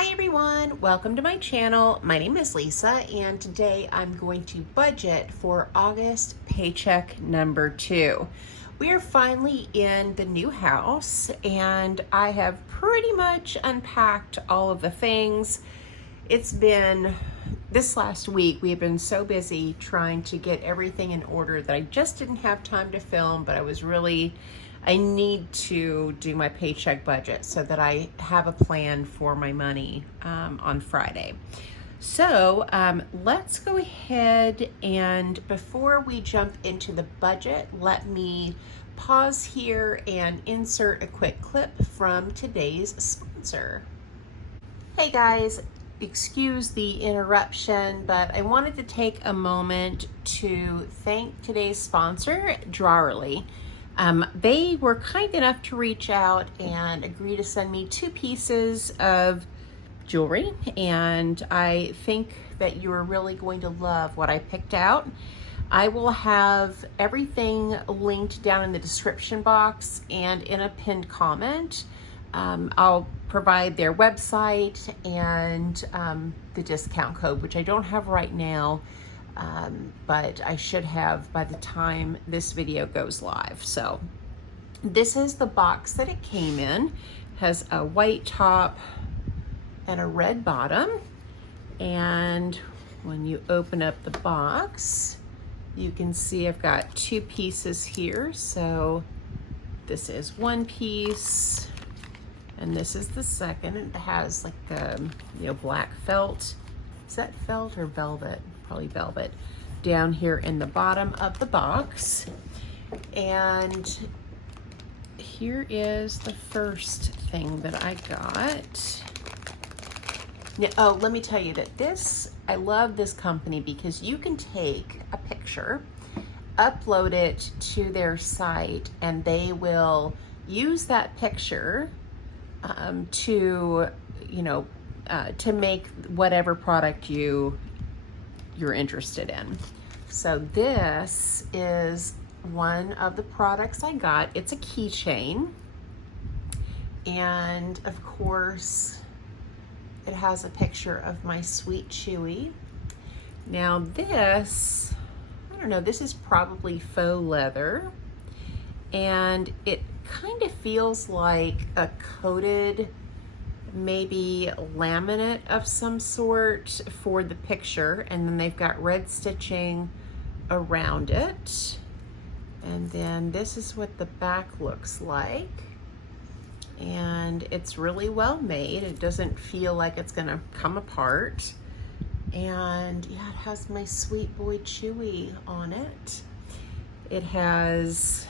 Hi everyone, welcome to my channel. My name is Lisa and today I'm going to budget for August paycheck number 2. We are finally in the new house and I have pretty much unpacked all of the things. It's been this last week, we have been so busy trying to get everything in order that I just didn't have time to film, but I need to do my paycheck budget so that I have a plan for my money on Friday. So let's go ahead, and before we jump into the budget, let me pause here and insert a quick clip from today's sponsor. Hey guys, excuse the interruption, but I wanted to take a moment to thank today's sponsor, Drawelry. They were kind enough to reach out and agree to send me 2 pieces of jewelry, and I think that you're really going to love what I picked out. I will have everything linked down in the description box and in a pinned comment. I'll provide their website and the discount code, which I don't have right now. But I should have by the time this video goes live. So this is the box that it came in. It has a white top and a red bottom. And when you open up the box, you can see I've got 2 pieces here. So this is one piece and this is the second. It has like black felt. Is that felt or velvet? Probably velvet, down here in the bottom of the box. And here is the first thing that I got. Now, oh, let me tell you that I love this company because you can take a picture, upload it to their site, and they will use that picture to make whatever product you're interested in. So this is one of the products I got. It's a keychain, and of course it has a picture of my sweet Chewy. Now this, I don't know, this is probably faux leather, and it kind of feels like a coated maybe laminate of some sort for the picture, and then they've got red stitching around it. And then this is what the back looks like, and it's really well made. It doesn't feel like it's gonna come apart. And yeah, it has my sweet boy Chewy on it. It has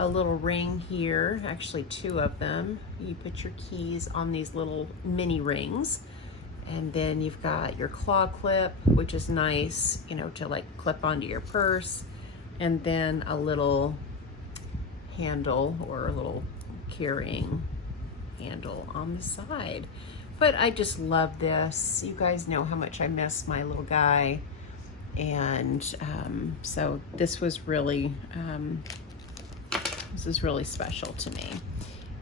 a little ring here, actually 2 of them. You put your keys on these little mini rings, and then you've got your claw clip, which is nice, to like clip onto your purse, and then a little handle or a little carrying handle on the side. But I just love this. You guys know how much I miss my little guy, and so this was really special to me.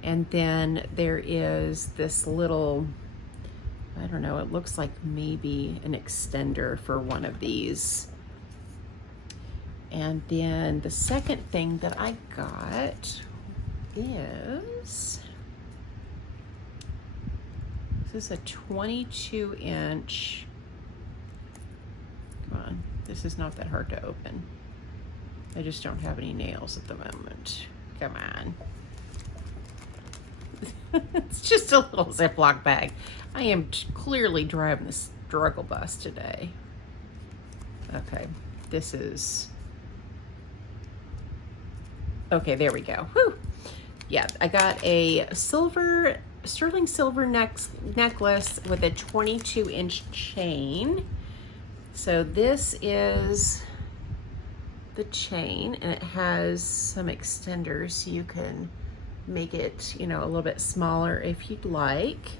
And then there is this little, I don't know, it looks like maybe an extender for one of these. And then the second thing that I got is, this is a 22-inch, come on, this is not that hard to open. I just don't have any nails at the moment. Come on. It's just a little Ziploc bag. I am clearly driving the struggle bus today. Okay, this is, okay, there we go. Whew. Yeah, I got a sterling silver necklace with a 22-inch chain. So this is the chain, and it has some extenders so you can make it, a little bit smaller if you'd like.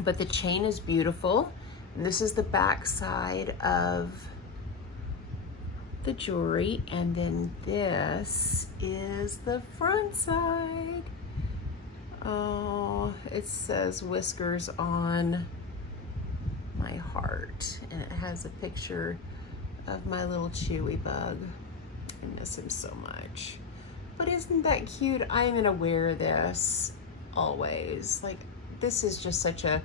But the chain is beautiful. And this is the back side of the jewelry, and then this is the front side. Oh, now. It says Whiskers on my heart, and it has a picture of my little Chewy bug. I miss him so much. But isn't that cute? I'm gonna wear this always. Like, this is just such a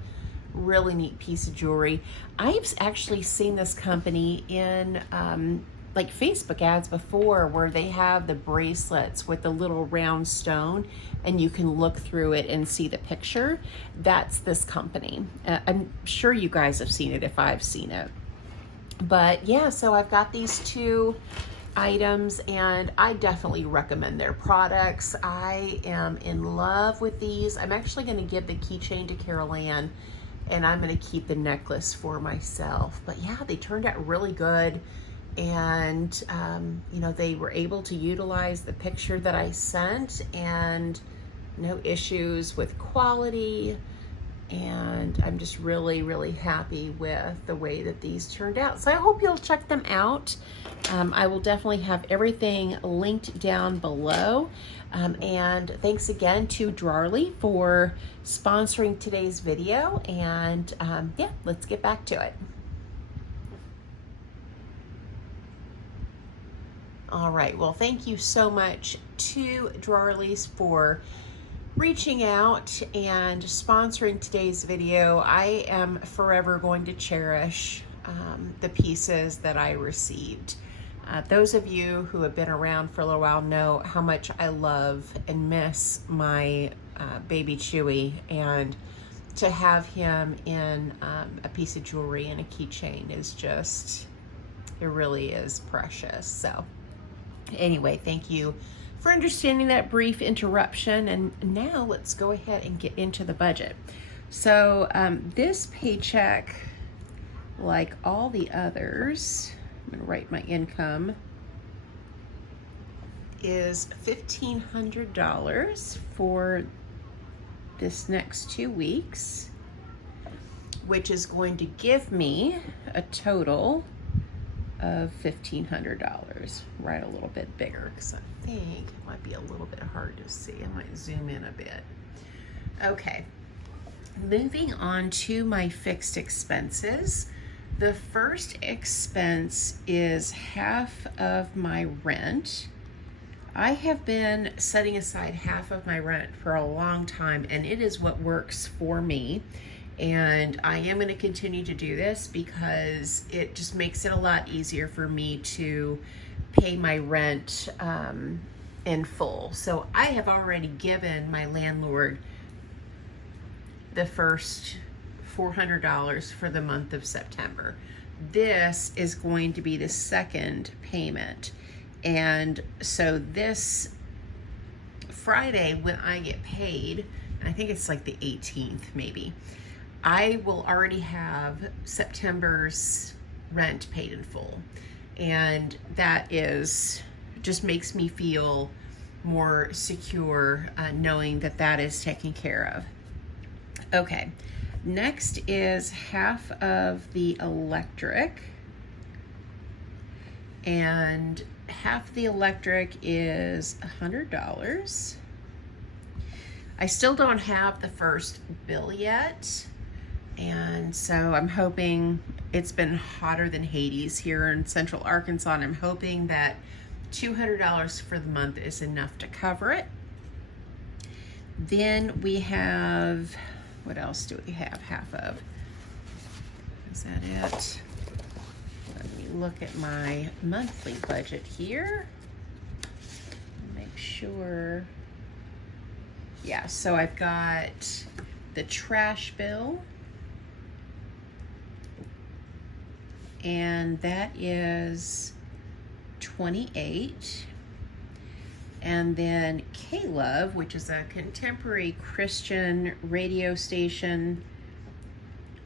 really neat piece of jewelry. I've actually seen this company in like Facebook ads before, where they have the bracelets with the little round stone and you can look through it and see the picture. That's this company. I'm sure you guys have seen it if I've seen it. But yeah, so I've got these two items and I definitely recommend their products. I am in love with these. I'm actually going to give the keychain to Carol Ann, and I'm going to keep the necklace for myself. But yeah, they turned out really good. And you know, they were able to utilize the picture that I sent, and no issues with quality. And I'm just really, really happy with the way that these turned out. So I hope you'll check them out. I will definitely have everything linked down below. And thanks again to Drawelry for sponsoring today's video. And yeah, let's get back to it. All right, well, thank you so much to Drawelry for reaching out and sponsoring today's video. I am forever going to cherish the pieces that I received. Those of you who have been around for a little while know how much I love and miss my baby Chewy, and to have him in a piece of jewelry and a keychain is just, it really is precious. So anyway, thank you for understanding that brief interruption. And now let's go ahead and get into the budget. So this paycheck, like all the others, I'm gonna write my income, is $1,500 for this next 2 weeks, which is going to give me a total of $1,500. Write a little bit bigger because I think it might be a little bit hard to see. I might zoom in a bit. Okay, moving on to my fixed expenses. The first expense is half of my rent. I have been setting aside half of my rent for a long time, and it is what works for me. And I am going to continue to do this because it just makes it a lot easier for me to pay my rent in full. So I have already given my landlord the first $400 for the month of September. This is going to be the second payment. And so this Friday when I get paid, I think it's like the 18th maybe, I will already have September's rent paid in full. And that is, just makes me feel more secure knowing that that is taken care of. Okay, next is half of the electric. And half the electric is $100. I still don't have the first bill yet. And so I'm hoping, it's been hotter than Hades here in Central Arkansas, and I'm hoping that $200 for the month is enough to cover it. Then we have, what else do we have half of? Is that it? Let me look at my monthly budget here. Make sure. Yeah, so I've got the trash bill, and that is $28. And then K-Love, which is a contemporary Christian radio station,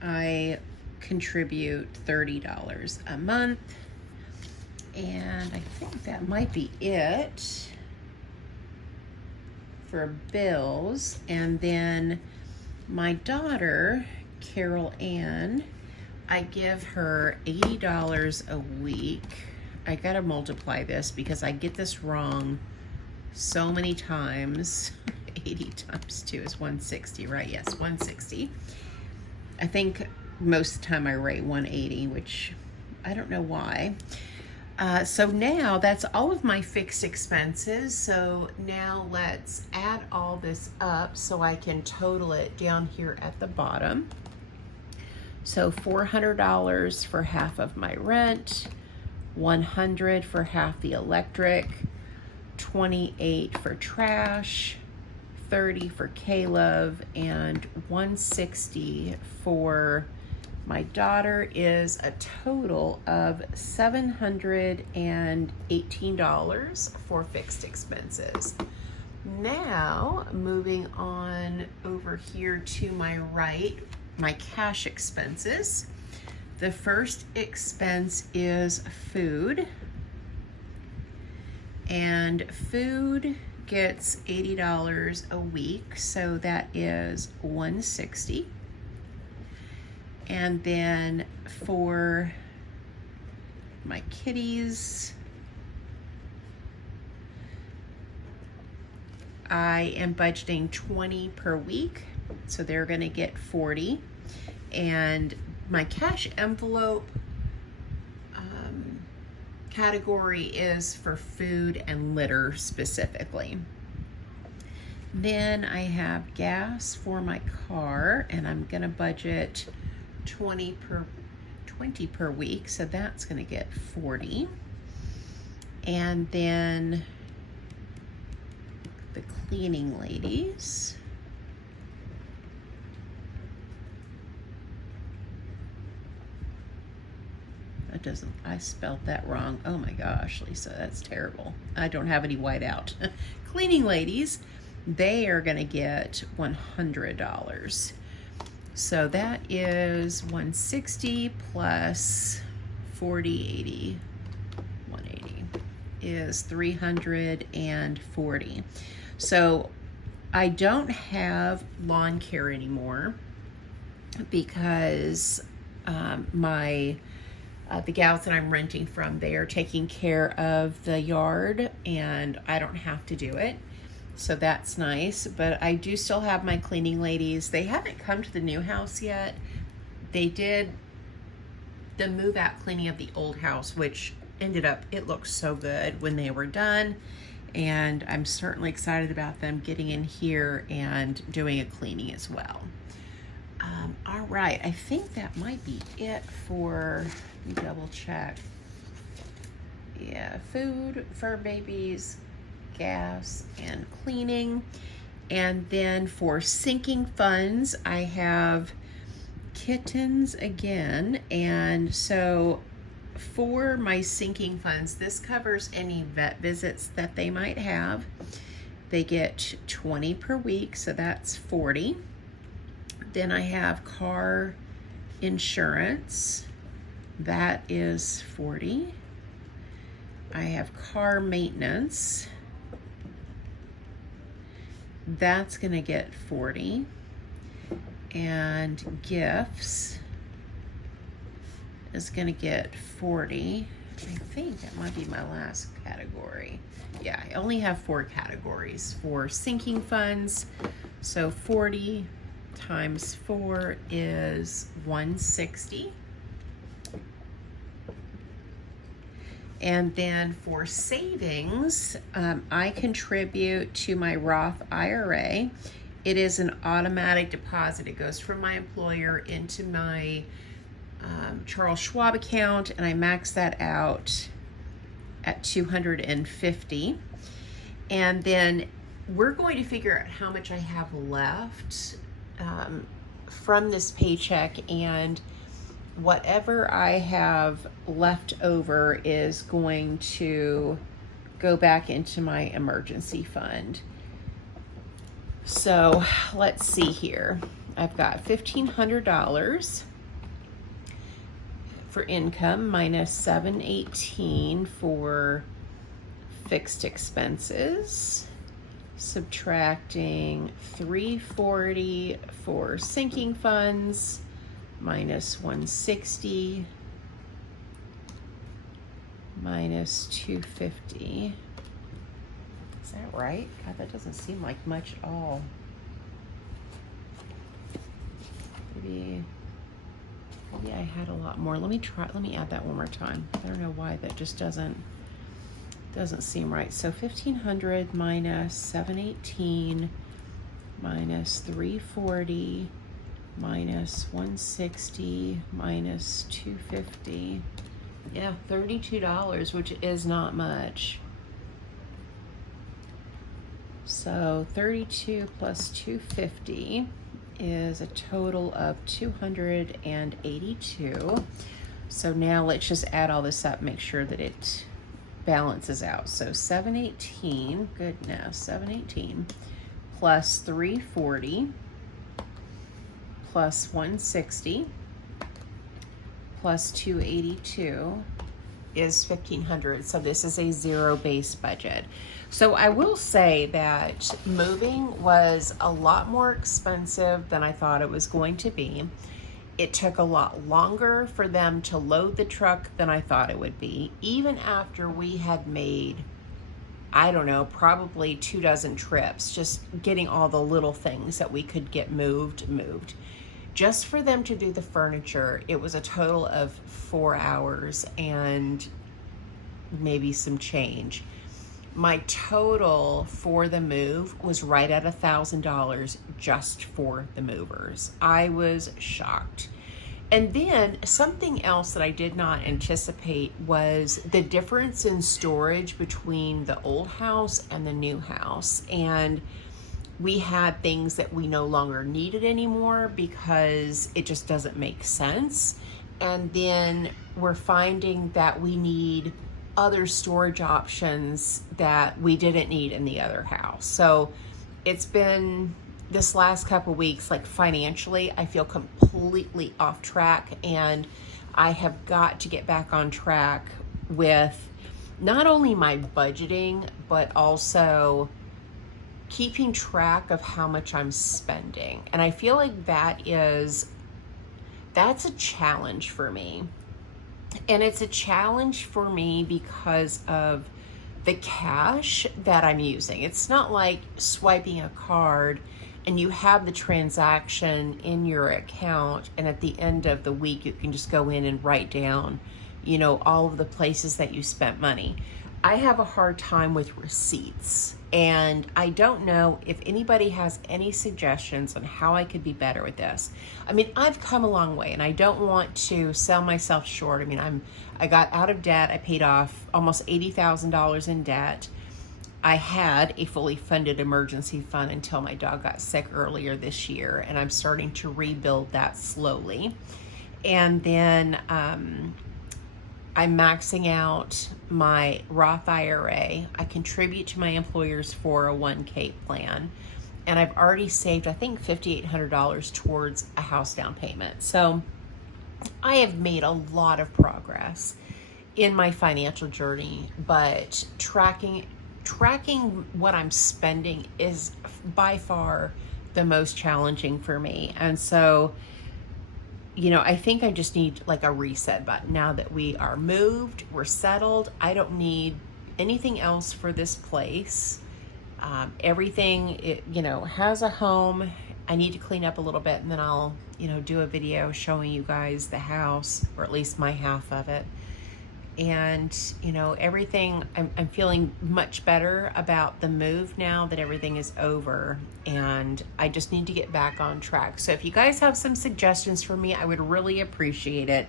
I contribute $30 a month. And I think that might be it for bills. And then my daughter, Carol Ann, I give her $80 a week. I gotta multiply this because I get this wrong so many times. 180 times 2 is 160, right? Yes, 160. I think most of the time I write 180, which I don't know why. So now that's all of my fixed expenses. So now let's add all this up so I can total it down here at the bottom. So $400 for half of my rent, $100 for half the electric, $28 for trash, $30 for Caleb, and $160 for my daughter, is a total of $718 for fixed expenses. Now, moving on over here to my right, my cash expenses. The first expense is food. And food gets $80 a week, so that is $160. And then for my kitties, I am budgeting $20 per week, so they're gonna get $40. And my cash envelope category is for food and litter specifically. Then I have gas for my car, and I'm gonna budget 20 per week, so that's gonna get $40. And then the cleaning ladies, I spelled that wrong. Oh my gosh, Lisa, that's terrible. I don't have any white out. Cleaning ladies, they are gonna get $100. So that is $160 plus 40, 80, 180 is $340. So I don't have lawn care anymore because the gals that I'm renting from, they are taking care of the yard and I don't have to do it. So that's nice, but I do still have my cleaning ladies. They haven't come to the new house yet. They did the move out cleaning of the old house, which ended up, it looked so good when they were done. And I'm certainly excited about them getting in here and doing a cleaning as well. All right, I think that might be it for, let me double check. Yeah, food, fur babies, gas, and cleaning. And then for sinking funds, I have kittens again. And so for my sinking funds, this covers any vet visits that they might have. They get 20 per week, so that's 40. Then I have car insurance, that is 40. I have car maintenance, that's gonna get 40. And gifts is gonna get 40. I think that might be my last category. Yeah, I only have 4 categories for sinking funds. So 40 times 4 is 160. And then for savings, I contribute to my Roth IRA. It is an automatic deposit. It goes from my employer into my Charles Schwab account, and I max that out at $250. And then we're going to figure out how much I have left from this paycheck, and whatever I have left over is going to go back into my emergency fund. So let's see here. I've got $1,500 for income minus $718 for fixed expenses, subtracting $340 for sinking funds minus $160 minus $250. that right? God, that doesn't seem like much at all. Maybe I had a lot more. Let me add that one more time. I don't know why that just doesn't seem right. So 1,500 minus 718 minus 340 minus 160 minus 250. Yeah, $32, which is not much. So 32 plus 250 is a total of 282. So now let's just add all this up, make sure that it balances out. So 718, goodness, 718 plus 340 plus 160 plus 282 is 1,500. So this is a zero-based budget. So I will say that moving was a lot more expensive than I thought it was going to be. It took a lot longer for them to load the truck than I thought it would be, even after we had made, I don't know, probably 24 trips, just getting all the little things that we could get moved. Just for them to do the furniture, it was a total of 4 hours and maybe some change. My total for the move was right at $1,000 just for the movers. I was shocked. And then something else that I did not anticipate was the difference in storage between the old house and the new house. And we had things that we no longer needed anymore because it just doesn't make sense. And then we're finding that we need other storage options that we didn't need in the other house. So it's been this last couple weeks, like financially, I feel completely off track, and I have got to get back on track with not only my budgeting, but also keeping track of how much I'm spending. And I feel like that's a challenge for me. And it's a challenge for me because of the cash that I'm using. It's not like swiping a card and you have the transaction in your account, and at the end of the week you can just go in and write down, you know, all of the places that you spent money. I have a hard time with receipts, and I don't know if anybody has any suggestions on how I could be better with this. I mean, I've come a long way, and I don't want to sell myself short. I mean, I got out of debt. I paid off almost $80,000 in debt. I had a fully funded emergency fund until my dog got sick earlier this year, and I'm starting to rebuild that slowly. And then I'm maxing out my Roth IRA. I contribute to my employer's 401k plan, and I've already saved, I think, $5,800 towards a house down payment. So I have made a lot of progress in my financial journey, but tracking what I'm spending is by far the most challenging for me. And so, you know, I think I just need like a reset button. Now that we are moved, we're settled, I don't need anything else for this place. Everything, you know, has a home. I need to clean up a little bit, and then I'll, you know, do a video showing you guys the house, or at least my half of it. And, you know, everything, I'm feeling much better about the move now that everything is over, and I just need to get back on track. So if you guys have some suggestions for me, I would really appreciate it,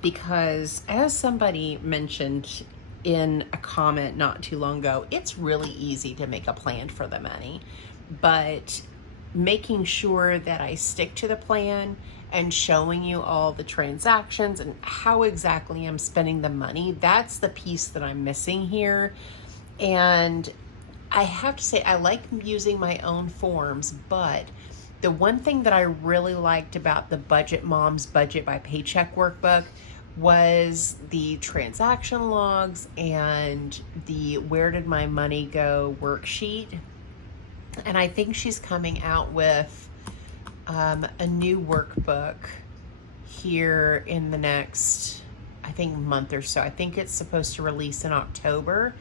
because as somebody mentioned in a comment not too long ago, it's really easy to make a plan for the money, but making sure that I stick to the plan and showing you all the transactions and how exactly I'm spending the money, that's the piece that I'm missing here. And I have to say, I like using my own forms, but the one thing that I really liked about the Budget Mom's Budget by Paycheck workbook was the transaction logs and the Where Did My Money Go worksheet. And I think she's coming out with a new workbook here in the next, I think, month or so. I think it's supposed to release in October.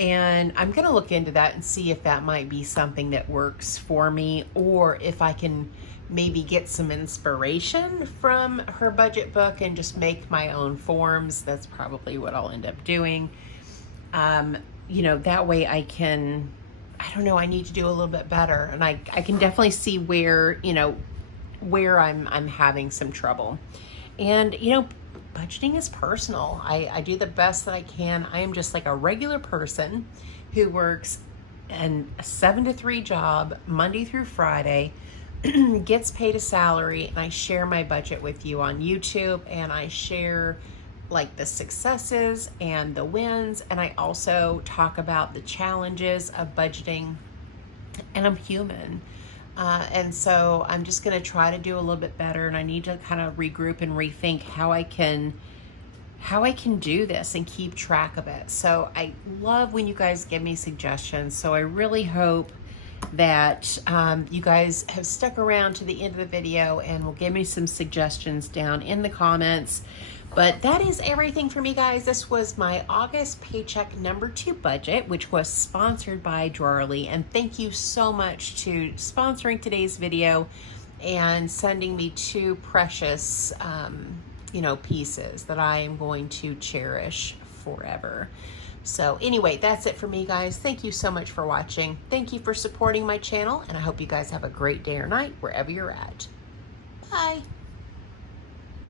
And I'm gonna look into that and see if that might be something that works for me, or if I can maybe get some inspiration from her budget book and just make my own forms. That's probably what I'll end up doing. You know, that way I don't know, I need to do a little bit better. And I can definitely see where, you know, where I'm having some trouble. And, you know, budgeting is personal. I do the best that I can. I am just like a regular person who works in a 7 to 3 job, Monday through Friday, gets paid a salary, and I share my budget with you on YouTube, and I share like the successes and the wins, and I also talk about the challenges of budgeting, and I'm human. And so I'm just going to try to do a little bit better, and I need to kind of regroup and rethink how I can do this and keep track of it. So I love when you guys give me suggestions. So I really hope that you guys have stuck around to the end of the video and will give me some suggestions down in the comments. But that is everything for me, guys. This was my August paycheck number 2 budget, which was sponsored by Drawelry. And thank you so much to sponsoring today's video and sending me 2 precious, you know, pieces that I am going to cherish forever. So anyway, that's it for me, guys. Thank you so much for watching. Thank you for supporting my channel, and I hope you guys have a great day or night wherever you're at. Bye.